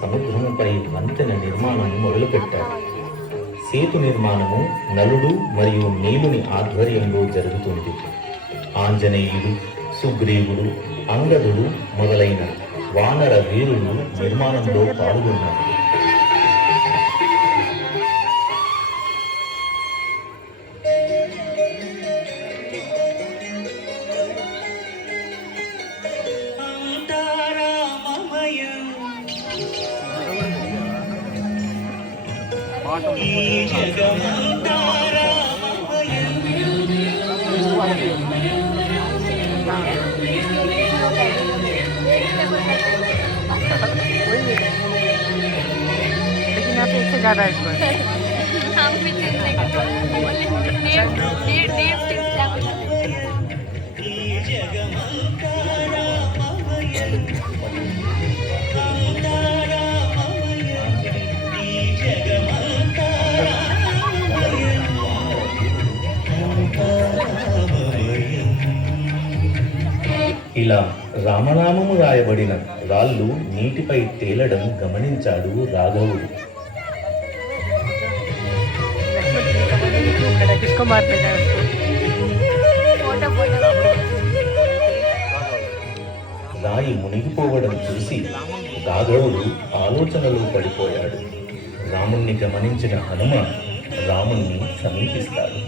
సముద్రముపై వంతెన నిర్మాణం మొదలుపెట్టాడు. సేతు నిర్మాణము నలుడు మరియు నీలుని ఆధ్వర్యంలో జరుగుతుంది. ఆంజనేయుడు, సుగ్రీవుడు, అంగదుడు మొదలైన వానర వీరులు నిర్మాణంలో పాల్గొన్నారు. लेकिन यहाँ पे इससे ज़्यादा है इसमें। हम भी ఇలా రామనామము రాయబడిన రాళ్ళు నీటిపై తేలడం గమనించాడు రాఘవుడు. రాయి మునిగిపోవడం చూసి రాఘవుడు ఆలోచనలో పడిపోయాడు. రాముణ్ణి గమనించిన హనుమ రాముణ్ణి సమీపిస్తాడు.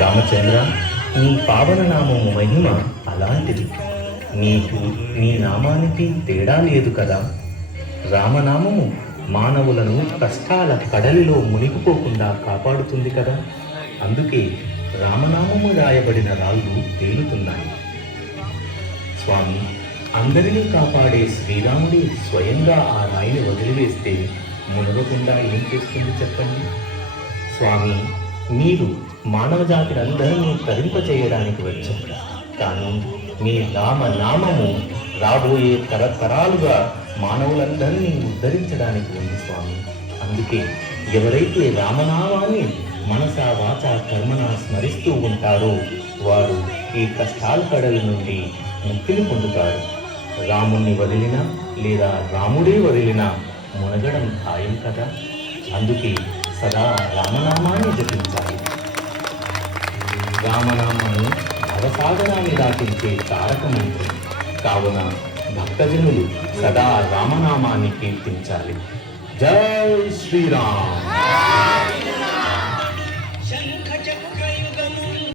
రామచంద్ర, నీ పావన నామము మహిమ అలాంటిది. నీకు నీ నామానికి తేడా లేదు కదా. రామనామము మానవులను కష్టాల కడలిలో మునిగిపోకుండా కాపాడుతుంది కదా. అందుకే రామనామము రాయబడిన రాళ్ళు తేలుతున్నాయి. స్వామి, అందరినీ కాపాడే శ్రీరాముడి స్వయంగా ఆ రాయిని వదిలివేస్తే మునగకుండా ఏం చేస్తుంది చెప్పండి. స్వామి, మీరు మానవ జాతినందరినీ తరింపచేయడానికి వచ్చారు. కానీ మీ నామము రాబోయే తరతరాలుగా మానవులందరినీ ఉద్ధరించడానికి ఉంది స్వామి. అందుకే ఎవరైతే రామనామాన్ని మనసా వాచ కర్మన స్మరిస్తూ ఉంటారో వారు ఈ కష్టాల కడల నుండి ముక్తిని పొందుతారు. రాముణ్ణి వదిలినా లేదా రాముడే వదిలినా మునగడం ఖాయం కదా. అందుకే సదా రామనామాన్ని జపించాలి. రామనామాన్ని భవసాగరాన్ని దాటించే తారక మంత్రం కావున భక్తజనులు సదా రామనామాన్ని కీర్తించాలి. జై శ్రీరామ్.